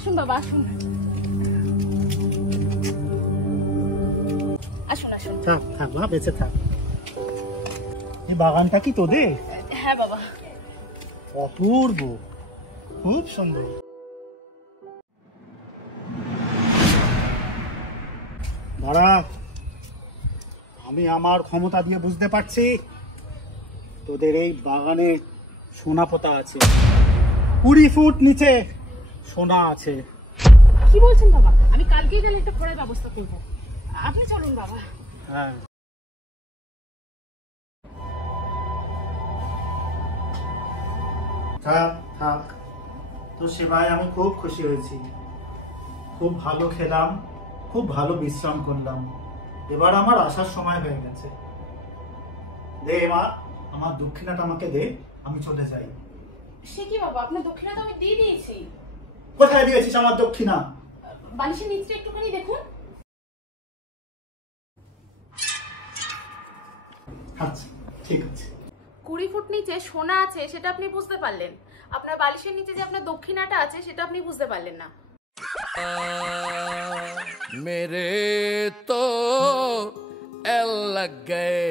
আসুন বাবা, আসুন আসুন আসুন। থাক থাক মা, বেঁচে থাক। এই বাগানটা কি তোদের? হ্যাঁ বাবা। অপূর্ব, খুব সুন্দর। দাঁড়া, আমি আমার ক্ষমতা দিয়ে বুঝতে পারছি তোদের এই বাগানে সোনা পোতা আছে। 20 ফুট নিচে সোনা আছে। কি বলছেন বাবা? আমি কালকেই গেলে একটা খোঁড়ার ব্যবস্থা করবো। আপনি চলুন বাবা। হ্যাঁ, থাক থাক, তোর সেবায় আমি খুব খুশি হয়েছি। খুব ভালো খেলাম, খুব ভালো বিশ্রাম করলাম। এবার আমার আসার সময় হয়ে গেছে। দে মা, আমার দক্ষিণাটা আমাকে দে, আমি চলে যাই। সে কি বাবা, আপনার দক্ষিণা তো আমি দিয়ে দিয়েছি। কোথায় দিয়েছিস আমার দক্ষিণা? বালিশের নিচটা একটুখানি দেখুন। আচ্ছা, ঠিক আছে। 20 ফুট নিচে সোনা আছে সেটা আপনি বুঝতে পারলেন, আপনার বালিশের নিচে যে আপনার দক্ষিণাটা আছে সেটা আপনি বুঝতে পারলেন না। मेरे तो एल लग गए।